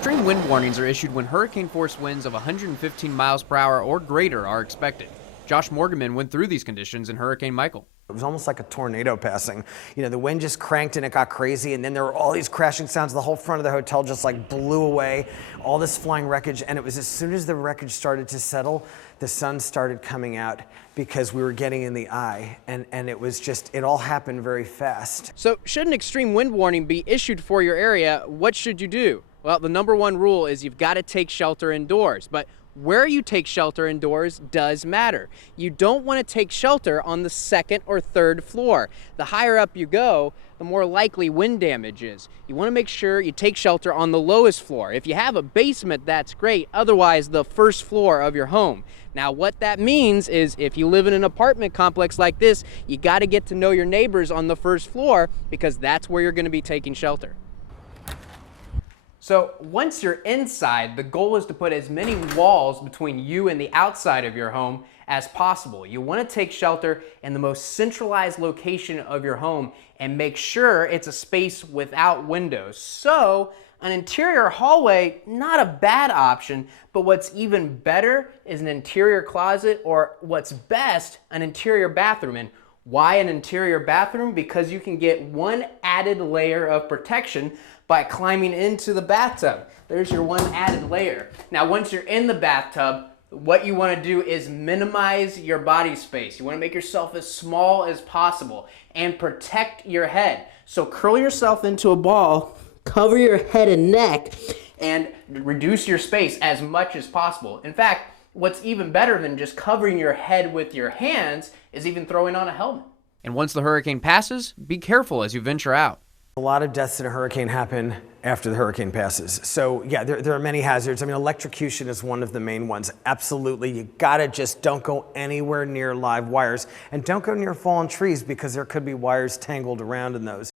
Extreme wind warnings are issued when hurricane-force winds of 115 miles per hour or greater are expected. Josh Morganman went through these conditions in Hurricane Michael. It was almost like a tornado passing. You know, the wind just cranked and it got crazy, and then there were all these crashing sounds. The whole front of the hotel just like blew away, all this flying wreckage. And it was as soon as the wreckage started to settle, the sun started coming out because we were getting in the eye. And it was just, it all happened very fast. So should an extreme wind warning be issued for your area, what should you do? Well, the number one rule is you've got to take shelter indoors. But where you take shelter indoors does matter. You don't want to take shelter on the second or third floor. The higher up you go, the more likely wind damage is. You want to make sure you take shelter on the lowest floor. If you have a basement, that's great. Otherwise, the first floor of your home. Now, what that means is if you live in an apartment complex like this, you got to get to know your neighbors on the first floor because that's where you're going to be taking shelter. So once you're inside, the goal is to put as many walls between you and the outside of your home as possible. You want to take shelter in the most centralized location of your home and make sure it's a space without windows. So an interior hallway, not a bad option, but what's even better is an interior closet, or what's best, an interior bathroom. And why an interior bathroom? Because you can get one added layer of protection by climbing into the bathtub. There's your one added layer. Now, once you're in the bathtub, what you want to do is minimize your body space. You want to make yourself as small as possible and protect your head. So curl yourself into a ball, cover your head and neck, and reduce your space as much as possible. In fact, what's even better than just covering your head with your hands is even throwing on a helmet. And once the hurricane passes, be careful as you venture out. A lot of deaths in a hurricane happen after the hurricane passes. So yeah, there are many hazards. I mean, electrocution is one of the main ones. Absolutely, you gotta just don't go anywhere near live wires, and don't go near fallen trees because there could be wires tangled around in those.